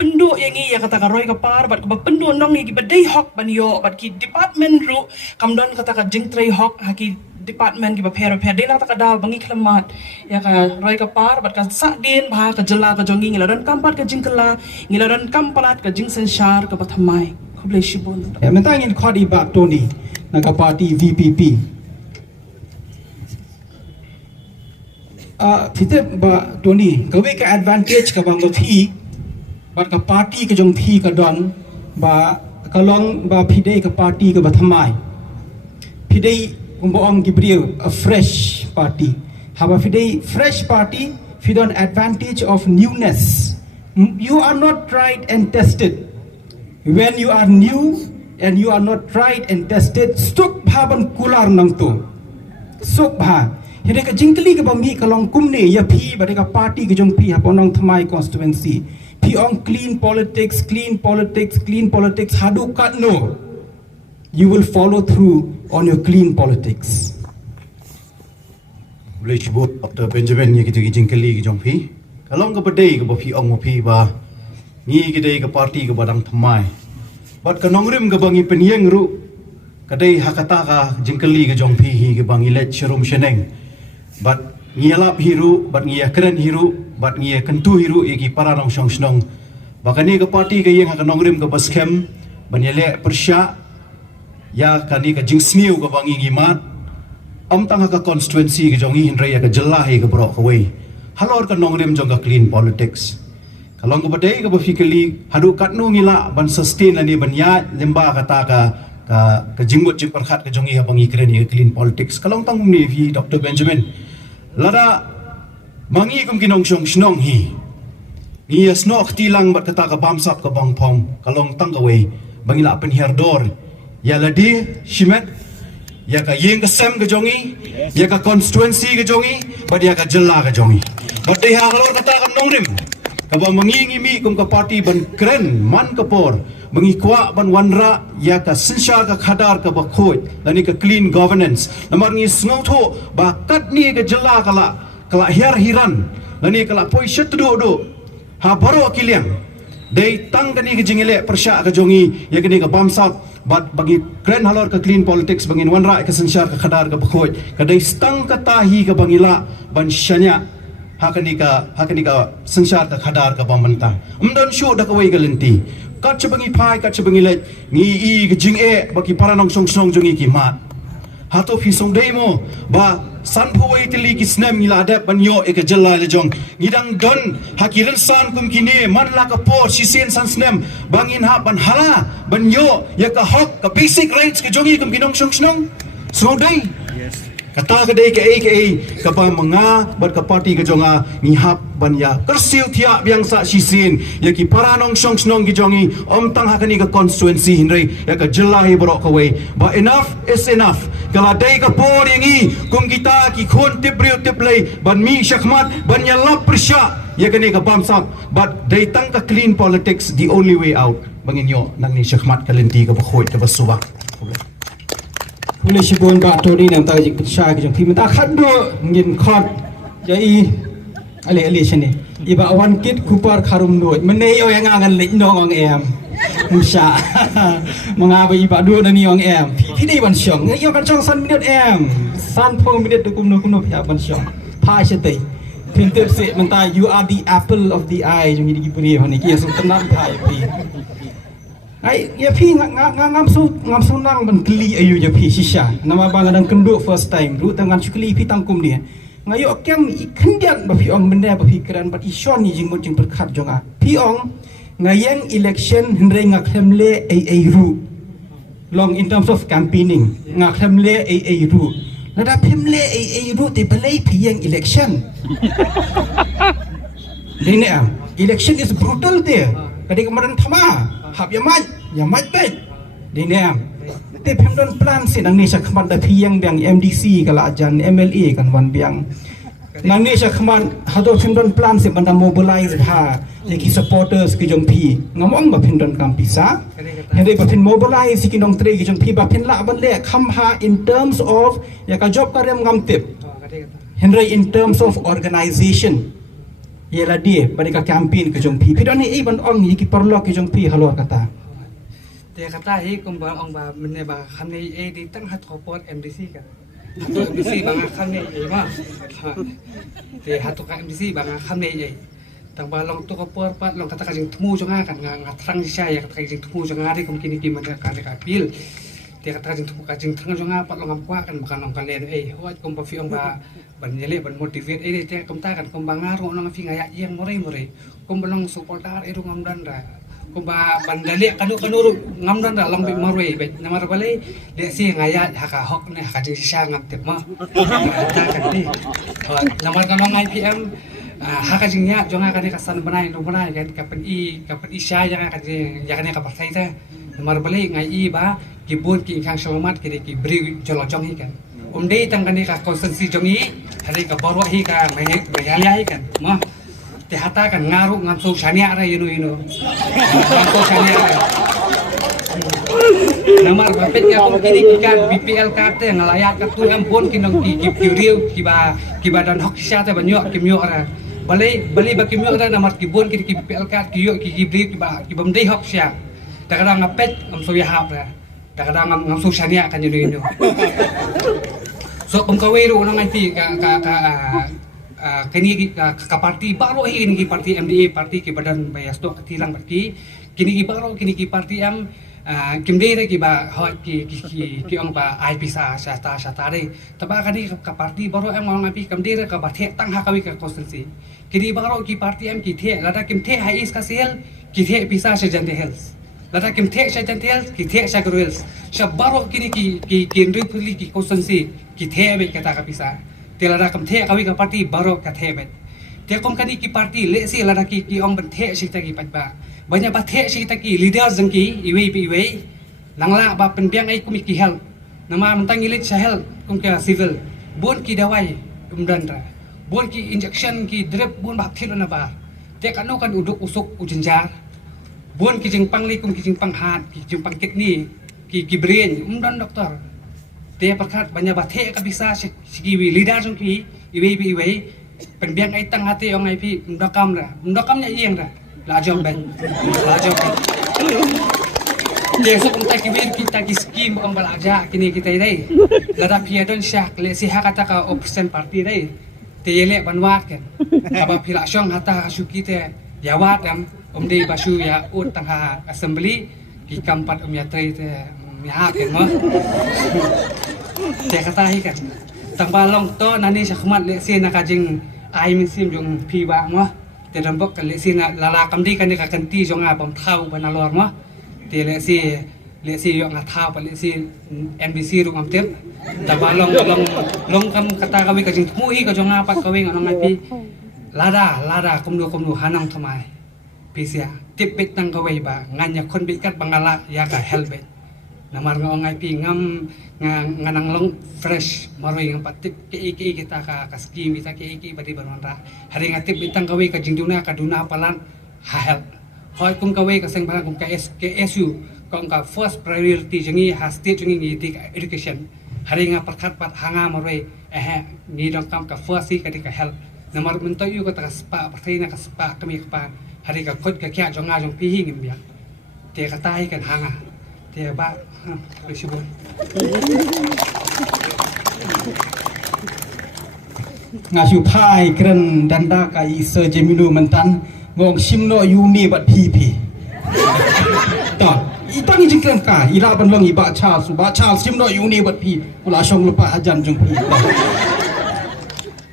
pendu yang ya kata ka roi ka par bat ka pendu nong ki badai hok banyo bat ki department ru kamdon kata ka jing trei hok ha ki department ki bapher dei na ta ka daw bangi klamat ya ka roi ka par bat ka sa din ba ka jela ka jongi ngilaron kampat ka jing kala ngilaron kampalat ka jing sensyar ka pathamai khoble shibon mentangin khodi ba toni naga party VPP thite ba toni kawe ka advantage ka bang thi bat ka party ka jong thi ka don ba kalong ba phidei ka party ka bathamai phidei umboang gibriu a fresh party haba phidei fresh party fidon advantage of newness you are not tried and tested when you are new and you are not tried and tested stuk bhaban kular nang tu suk bha hede ka jingkli ka bami kalong kumne ya phi ba ka party ka jong phi haponong thamai constituency phi on clean politics hadu kat no you will follow through on your clean politics Boleh sebut Dr. Benjamin ni kita jingkli ki jong phi kalong ka badai ka phi ong phi ba ni kita ka party ka badang thamai bat kanongrim ka bangi penyeng ru kadai hakata ka jingkeli ka jong phi hi ka bangi let sharum sheneng bat ngialap hiru bat ngia keren hiru bat ngia kentu hiru iki paranong shong snong bakani ka party ka yeng ka nongrim ka baskem banyele persya ya kani ka jingsmiu ka bangi ngimat tang ka constituency ka jongi hinrai ka jelahi ka brok away halor ka nongrim jong ka clean politics kalau ko badai ka bafikali hadu katnu ngila ban sustain ani ban ya lemba kata ka jingmut ci perkhat ka jongi ha bangi kren ni clean politics kalau tang ni vi Dr. Benjamin lada mangi kum kinong shong snong hi ni snok tilang bat kata ka bamsap ka bang pom kalau tang ka we bangila pen herdor ya ladi shimet ya ka yeng ka sem ka jongi ya ka constituency ka jongi bad ya ka jella ka jongi badai ha kalau kata ka nongrim kabang mengingi mi kum ka party ban keren man kapor mengi kwa ban wanra ya ka sinsha ka khadar ka bakhoi lani ka clean governance namar ngi snotho ba kat ni ka jela kala her hiran lani kala poi shetdo do ha baro kiliang dei tang kani ka jingile persya ka jongi ya kani ka bamsat bat bagi keren halor ka clean politics bangin wanra ka sinsha ka khadar ka bakhoi ka dei stang ka tahi ka bangila ban shanya hakani ka sensyar ka khadar ka pamanta umdon shu da ka wei galenti kat chabangi phai kat chabangi le ngi i ka jing e baki paranong song jongi ki mat Hato fisong day mo ba san phuwai tili ki snem ngila adap banyo ek jalla le jong ngidang don hakiran san kum kini man la ka po sisen san snem bangin ha ban hala banyo ya ka hok ka basic rights ke jongi kum kinong song snong so day kata ke day ke ka pa manga bat ka party ke jonga ni hap ban ya kersiu thia biang sa sisin ya ki paranong song snong ki jongi om tang hakani ka constituency hinrei ya ka jalla hi borok ka we ba enough is enough kala day ka por yangi kum kita ki khon tip riu tip lei ban mi shakhmat ban ya lap prisha ya kani ka bamsak but day tang ka clean politics the only way out bangin yo nang ni shakhmat kalenti ka bakhoi ka basuwa Boleh sibun ba tu ni nam ta jik sha ke jong pi mata khat do ngin khot ya i ale sini iba awan kit kupar kharum do mene yo yang angan lek nong ong em musa mengabai iba do ni ong em pi ni ban syong yo ban syong san minute em san phong minute kum no ya ban syong pa sete pinter se menta you are the apple of the eye jong ni gibri hani ki so tenang thai pi ai ya pi ngam su nang ban kli ayu ya pi shisha nama bangadang kenduk first time ru tangan chukli pi tangkum dia ngayo kem ikhendian ba pi ong benda ba pikiran ba ison ni jingmut jing berkhat jonga pi ong ngayeng election hendrei ngaklemle ai ru long in terms of campaigning ngaklemle ai ru lada pimle ai ru te belai pi yang election dine election is brutal there kadang kemarin thama hab ya maj bet dine te pemdon plan si nang ni sa khman da pi yang biang MDC kala ajan MLA kan wan biang nang ni sa khman hado pemdon plan si banda mobilize ha ki supporters ki jong pi ngamong ba pemdon kam pisa hende ba pin mobilize ki nong tre ki jong pi ba pin la ban le kham ha in terms of ya ka job karyam ngam tip hendre in terms of organization yela dia mereka campaign ke jong pi pidon ni ban ong ni ki perlo ki jong pi halor kata te kata hi kum ba ong ba mene ba khamne di tang hat kopot MDC ka hatu MDC ba nga khamne ma te hatu ka MDC ba nga khamne tang ba long tu kopor pat long kata ka jing temu jonga kan nga trang sia ya kata ka jing temu jonga ri kum kini ki man ka pil te kata ka jing temu ka jing trang jonga pat long am kwa kan bukan long kalen hoi kum ba fi ong ba ban nyele ban motivate te kum ta kan kum ba ngaro long fi ngaya yang more kum long supportar ru ngam dan ra kumba bandali kanu ngam dan da long bi marwe be namar bale de si ngaya haka hok ne haka ji sha ngam tep ma ta kan ni namar kan long IPM haka jingnya jonga kan ka san banai no banai kan ka pen i sha yang ka ji ya kan ka pasai ta namar bale ngai i ba ki bon ki khang shomat ki ki bri jolo jong hi kan dei tang kan ka konsensi jong i hari ka borwa hi ka me ya hi kan ma te hata kan ngaru ngam so shania ra inu ngam so shania ra namar bapet ya ko kini kan BPL card te ngalayat ka tu ampun kinong ki riu ki ba dan hok sha te banyo ki myo ra bali ba ki myo ra namar ki bon ki BPL card ki yo ki bri ki bam dei hok sha ta kadang ngapet ngam so ya hap ra ta kadang ngam so shania kan inu so kawe ru nang ai ka kini ka parti baru ini ki parti MDA parti ki badan bayas do tilang parti kini ki baru kini ki parti am kimde ki ba hot ki ong ba IP sa re taba kani ka parti baru am ngong api kimde ka ba the tang ha kawi ka konstitusi kini baru ki parti am ki the lada kim the hai is ka sel ki the pisa se jante health lada kim the se jante health ki the sa health sab baru kini ki kendri puli ki konstitusi ki the be kata ka pisa telada kam the kawi ka parti baro ka the bet te kom kani ki parti le si lada ki ong ban the si ta ki pat ba banyak ba the si ta ki leader jang ki iwe langla ba pen biang ai kum ki hel nama mentang ilit sahel kum ka civil bon ki dawai dan ra bon ki injection ki drip bon ba thil na ba te kanu kan uduk usuk ujenjar bon ki jing pang li kum ki jing pang hat ki jing pang kek ni ki brain dan doktor te perkat banyak bathe ka bisa sigi lidah jong ki iwe pen biang ai tang hati ong ai pi ndakam nya yeng ra la jom ben ye so kum ta ki wir kita ki skim ong balaja kini kita dai lada pia don syak le si hakata ka option party dai te yele banwat kan aba phila syong hata suki te yawat am dei basu ya ut tang ha assembly ki kampat ya tre te miha kan mo te kata hi kan tang balong to nani sakmat le si nakajing ai min sim jong pi ba mo te dambok kan le si na lala kam di kan ni ka kan ti jong a bam thau ba na lor mo te le si yo nga thau pa le si NBC ru am tem ta balong long kam kata kawi ka jing mu hi ka jong a pa kawi ngong ngai pi lada kum nu hanang thomai pi sia tip bit tang kawi ba nganya kon bit kat bangala ya ka helmet namar nga ngai pi ngam nganang long fresh maroi ngam patip ke kita ka scheme kita ke pati banra hari ngatip bitang kawe ka jingduna ka duna palan ha help hoi kum kawe ka seng barang kum ka SU kong ka first priority jengi ha state jengi ni education hari nga perkat pat hanga maroi ni dong kam ka first ka help namar mento yu ka spa patai na ka spa kami ka hari ka khod ka kya jonga jong pi hingim biak te ka tai kan hanga te ba Resibon. Ngasiu pai keren danda kai se jeminu mentan ngong simno yuni bat pipi. Ta, itang ijing keren ka ila ban long iba cha simno yuni bat pi kula song lupa ajan jong pi.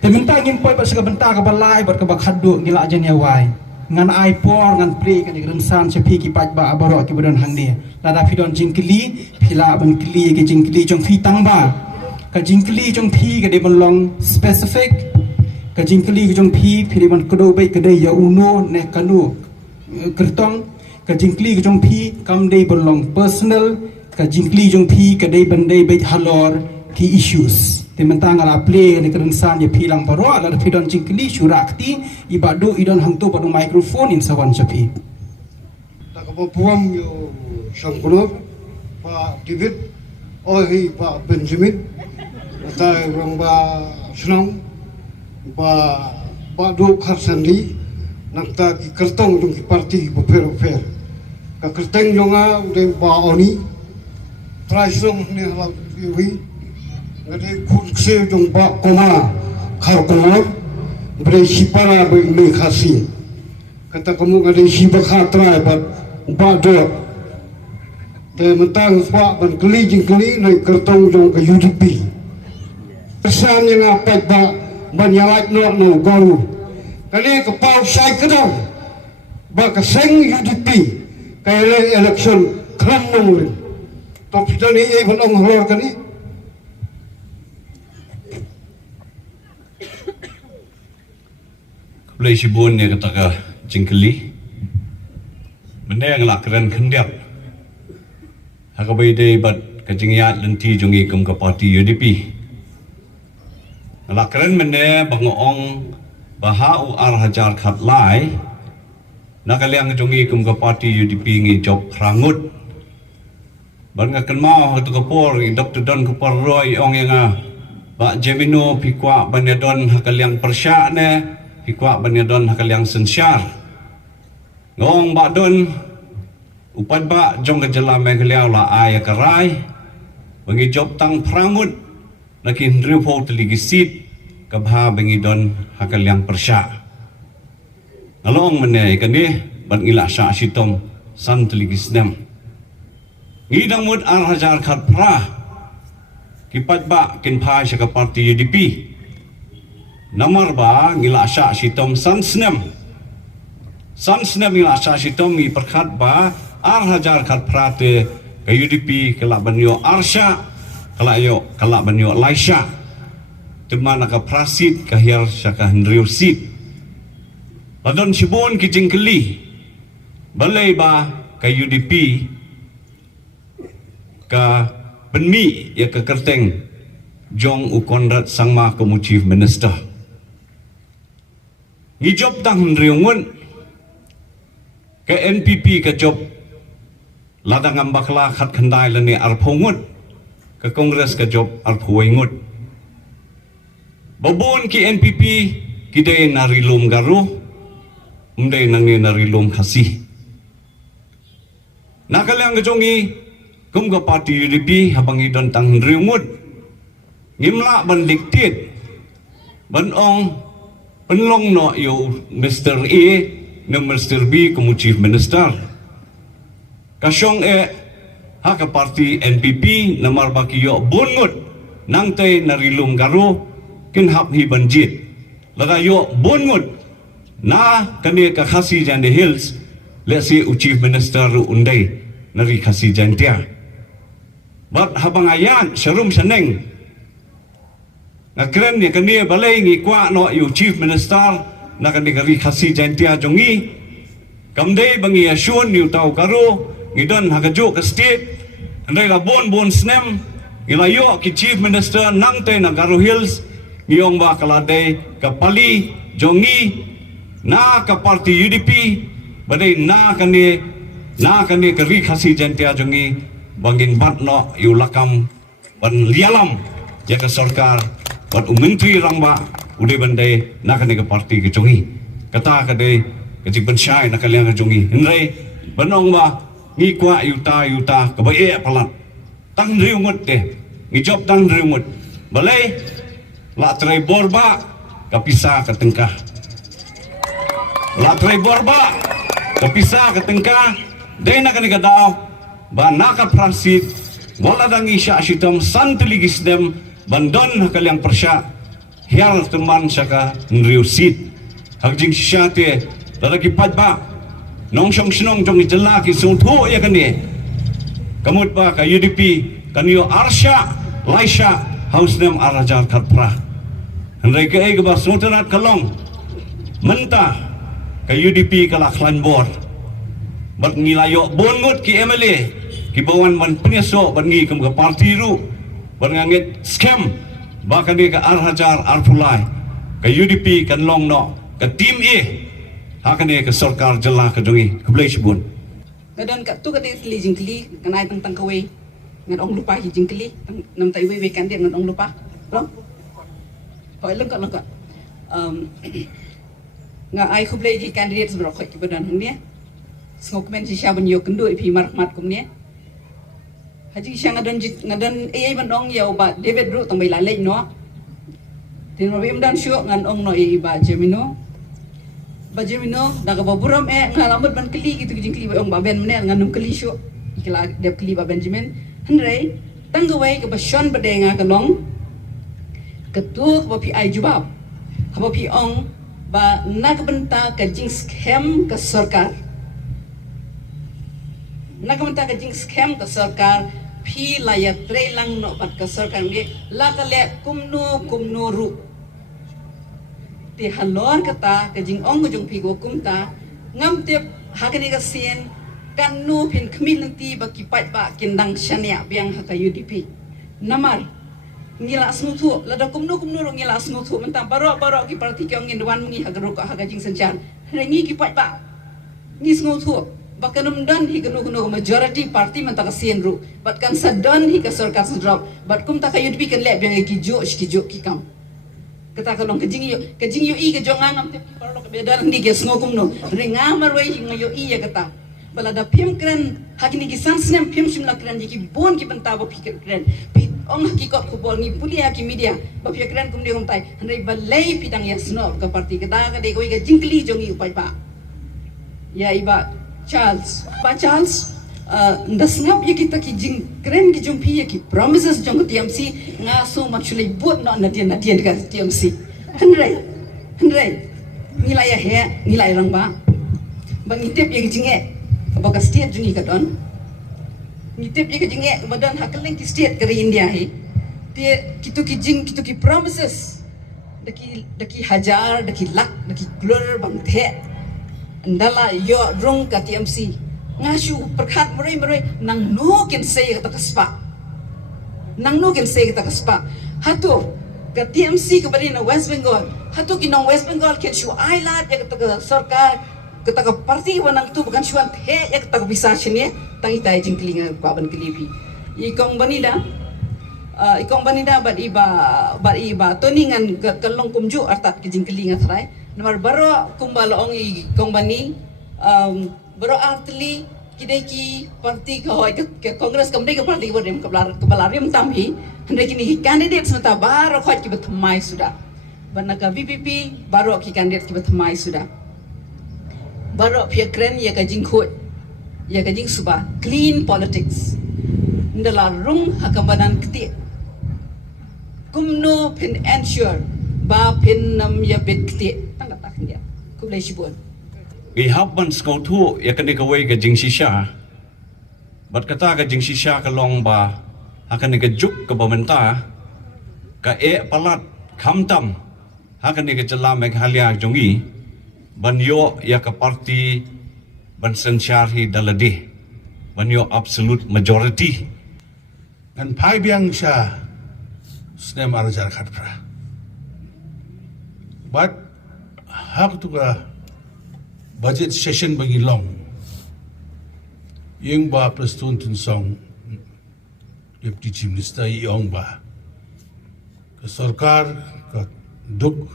Te mentang ngin poi pas ka benta ka balai bat ka bakhadu ngila ajan ya wai. Ngan ai por ngan pre ka digram san sepi ki paj ba abaro ki bodon hang dia lada pidon jingkli phila ban kli ki jingkli jong phi tang ba ka jingkli jong phi ka de ban long specific ka jingkli jong phi phiri ban kodo bai ka de ya uno ne kanu kertong ka jingkli jong phi kam de ban long personal ka jingkli jong phi ka de ban de bai halor ki issues te mentang ala play ni kerensan ya philang baro ala pidon jingkli syurakti ibadu idon hangtu padu microphone in sawan sapi Puam yo sangkulo Pak David Pak Benjamin tai orang ba senang ba do Karsandi nakta ki kertong jong ki parti beper ka kerteng jonga de ba oni trai song ni hala wi ngade kun se jong ba koma khar koma bre sipara be me khasi kata kamu ngade sibakha trai ba do te mentang ba ban keli jing keli nai kertong jong ke UDP pesan yang apa ba ban yalak no goru kali ke pau sai kedang ba ka seng UDP kay election kram no top jani e ban ong hlor kani Kulai sibun ya kata ka jingkeli meneng la keren kendiap hakabai de bat kajingyat lenti jongi kum ka parti UDP la keren mene bangoong bahau ar hajar khat lai nakaliang jongi kum ka parti UDP ngi job rangut ban nga kenmau hatu kapor Dr. Don Kupar Roy ong yang ba Jemino pikwa banedon hakaliang persya ne pikwa banedon hakaliang sensyar ngong ba don upad ba jong kejala megaliau la ay karai bangi job tang prangut nakin ripo teligisit kabha bangi don hakaliang persya ngalong mene kani ban ila sya sitom san teligisnem ngidang mud ar hajar khat pra kipat ba kin phai sya ka parti UDP namar ba ngila sya sitom san snem Sans nabi asa sitom mi perkat ba ar hajar kat prate ke UDP kelak banyo arsya kelak banyo laisya temana ka prasit kahir syaka hendriu sit ladon sibon ki jingkeli balai ba ke UDP ka benmi ya ke kerteng jong ukonrat sangma komu chief minister ngijob tang hendriu ngun ke NPP ke job ladang ambakla khat khandai lani arphongut ke kongres ke job arphuingut babon ki NPP kide narilum garu umde nangi narilum khasi nakalang ke jongi kum ke parti UDP habangi don tang riungut ngimla ban diktit ban ong penlong no yo Mr. A ng Mr. B como Chief Minister. Kasyong haka parti NPP namar baki yo bungut nang te narilum garu kin hap hi banjit laga yo bungut na kani ka khasi jan the hills let's say chief minister ru undai nari khasi jan tia bat habang ayan sharum saneng na kren ni kani balai ngi kwa no yu chief minister na kani kari khasi jan tia jongi kamdei bangi asyun yu tau karu ngidon hakajuk ka state andai la bon snem ilayo ki chief minister nang te na Garo Hills ngiyong ba kalade ka pali jongi na ka parti UDP badai na kani kari khasi jantia jongi bangin batno yu lakam ban lialam ya ka sarkar bat menteri rangba ude bandai na kani ka parti ke jongi kata kade kajik bensyai na kalian ka jongi henrei banong ba ngi kwa yuta ka bae palat tang riungut de ngi job tang riungut balai la trai borba kapisa ka tengkah la trai borba kapisa ka tengkah dai na kani ka daw ba naka prasit wala dang isya sitam santiligis dem bandon kaliang persya hial teman saka nriusit hagjing syate lalaki padba nong syong snong jong jelaki sungtu ya kani kamut ba ka UDP kanio Arsha Laisha haus nem arajar katpra henry ke ai ba sungtanat kalong mentah ka UDP kala klan bor bat ngilayo bongut ki MLA ki bawan ban penyeso ban ngi kem ka parti ru ban ngangit scam ba kani ka arajar arpulai ka UDP kan long no ka tim hakane ke sarkar jela ke dongi ke blai sibun kadon kat tu kade sli jingkli kanai tang kawe ngan ong lupa hi jingkli nam tai we kan dia ngan ong lupa lo hoi lengkap nga ai khu blai hi candidate bro khoi ki badan hne ngok men si syaban yo kendo pi marmat kum ne haji syang ngadon ai ban ong yo ba David ru tang bai la lei no tin ro bim dan syo ngan ong no ai ba Jemino Bajemino daga baburam ngalamut ban keli gitu kijing keli ong baben menel nganum keli syo ikla dep keli ba Benjamin henrei tanggawai ke basion badenga kalong ketu ba pi ai jubab ba pi ong ba nagbenta ke jing scam ke sarkar nagbenta ke jing scam ke sarkar pi laya trelang no pat ke sarkar nge la kale kumno ru ti halor kata kajing ong kujung pigo kumta ngam tip hakani ka sien kan nu pin kmin nanti baki pat ba kindang syania biang haka UDP namar ngila snutu lada kumno ro ngila snutu mentang baro ki parti ki ong indwan mengi hagaro ka hagajing senjan rengi ki pat ba ngi snutu bakanum dan hi gnu majority party mentang ka sien ru bat kan sadon hi ka sarkar drop bat kumta ka UDP kan le biang ki jo ki kam kata kalong kajing yu i ke jongang am te parlo ke bedar ndi ke sngogum no ringa marwai ngayo i ya kata balada pim kren hakini ki sansnem pim shimla kren ki bon ki banta bo pikir kren pi ong hakikot ko bol ni pulia ki media ba pikir kren kum de kum tai handai balai pidang ya sno ka parti kata ka de ko i ke jingkli jongi upai pa ya iba Charles ndasngap ya kita ki jing kren ki jumpi ya ki promises jong TMC ngaso maculi buat no nadian ka TMC henrei nilai he nilai rang ba ngitip ya ki jinge ba state jungi ka don ngitip ya ki jinge badan hakaleng ki state kari India he tie kitu ki promises daki hajar daki lak daki glor bang the ndala yo rong ka TMC ngasyu perkat merai nang no ken say kata kaspa hatu ke TMC ke bali na West Bengal hatu kinong West Bengal ken shu ailat ya kata sarkar kata ka parti wanang tu bukan shuan the ya kata bisa sini tangi tai jingklinga kwaban kelipi ikong banida bat iba toningan kalong kumju artat ke jingklinga thrai nomor baro kumbalong ikong bani bro artli kidai ki parti ka hoi ke kongres kamdai ke parti bodem kebalarium tamhi hendai kini candidate semata baro khoi ki betmai sudah banaka VPP baro ki candidate ki betmai sudah baro pia kren ya ka jing khoi ya ka jing suba clean politics ndala rung hakambanan kti kumno pin ensure ba pin nam ya bit kti tang tak dia kublai shibun Ihapan skau tu ya kani kawai ke jing shisha. Bat kata ke jing shisha ke long ba akan ke juk ke bamenta ka palat khamtam akan ke celam ek halia jongi ban yo ya ke parti ban sensyari dalade ban yo absolute majority and Pai Biang Sha Snem Arajar Khatpra. But how to go budget session bagi long yung ba plus tuntun song Deputy Chief Minister yung ba ke sarkar ke duk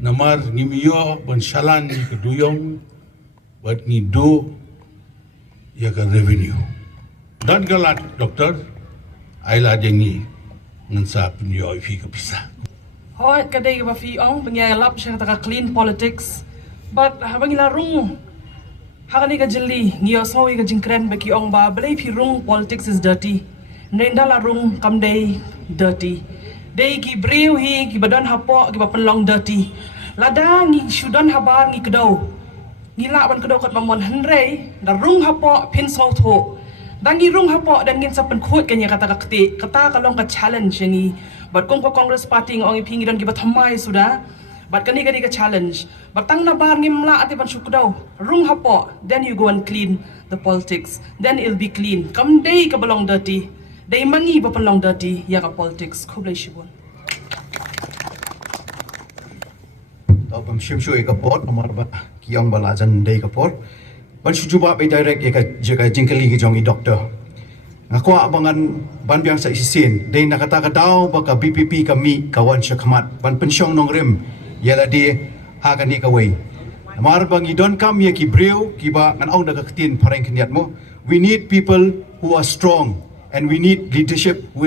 namar ngimiyo ban shalan ni ke duyong bat ni do ya ke revenue dan galat doktor aila jengi ngansa punyo ifi ke pisah. Hoi kadai ba fi ong pengyalap siya kata clean politics but bangila rung hakani ka jeli ngiyo sawi ka jingkren baki ong ba balay fi rung politics is dirty nendala rung kamday dirty day ki brew hi ki badan hapo ki bapenlong dirty lada ngi shudan habar ngi kedaw ngila ban kedaw kat bamon henrei da rung hapo pin salt ho dangi rung hapo dan ngin sa penkhut kanya kata kakti kata kalong ka challenge yangi but kung ko Congress Party ng ipingi dan giba thamai sudah but kani ka challenge but tang na bar ngimla ati ban sukdaw rung hapo then you go and clean the politics then it'll be clean kam day ka balong dirty day mangi ba palong dirty ya ka politics khublai shibun Tau pam shimshu ekapot nomor ba kiyang balajan day kapor. Ban shujuba be direct jika jingkali ki jongi doctor. Ngako abangan ban biang sa isisin day nakata ka daw baka BPP kami kawan siya kamat ban pensyong nong rim yala di hagani kaway. Namar bang idon kam ya ki brew ki ba ngan ong nagakatin parang kanyat mo. We need people who are strong and we need leadership who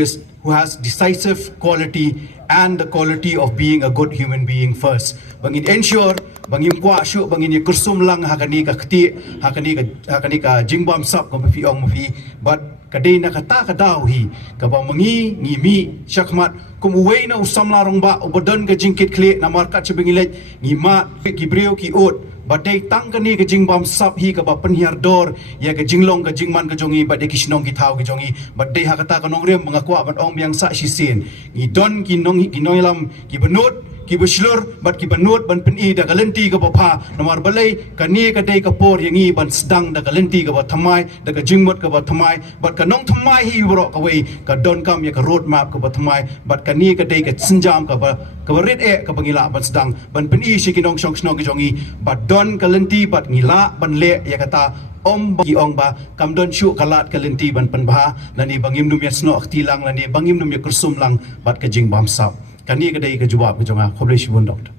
has decisive quality and the quality of being a good human being first. Bangin ensure bangin kwa syu bangin ye kursum lang hakani ka kti hakani ka jingbam sap ko mafi ong mafi but kadai na kata kadaw hi kabang mangi ngimi syakmat kumuway na usam larong ba obodan ka jingkit kle na markat sibangilet ngima gibreo ki ot badai tang kani ka jingbam sap hi ka ba penhiar dor ya ka jinglong ka jingman ka jongi badai kisnong ki thau ki jongi badai hakata ka nongrem mangakwa ban ong biang sa sisin ngidon ki noilam ki benut ki berslur bat ki benut ban peni da galenti ka bapa namar balai kani ka dai ka por yangi ban sedang da galenti ka ba thamai da ka jingmot ka ba thamai bat ka nong thamai hi bro ka wei ka don kam ya ka road map ka ba thamai bat kani ka dai ka sinjam ka ba rit ka bangila ban sedang ban peni si ki nong shong snong ki jongi bat don galenti bat ngila ban le ya kata om bagi ong ba kam don syu kalat kalenti ban penbha lani bangim num ya sno aktilang lani bangim num ya kursum lang bat ka jingbam sap kani ka dai ka jawab ka jonga khoblai shibun doctor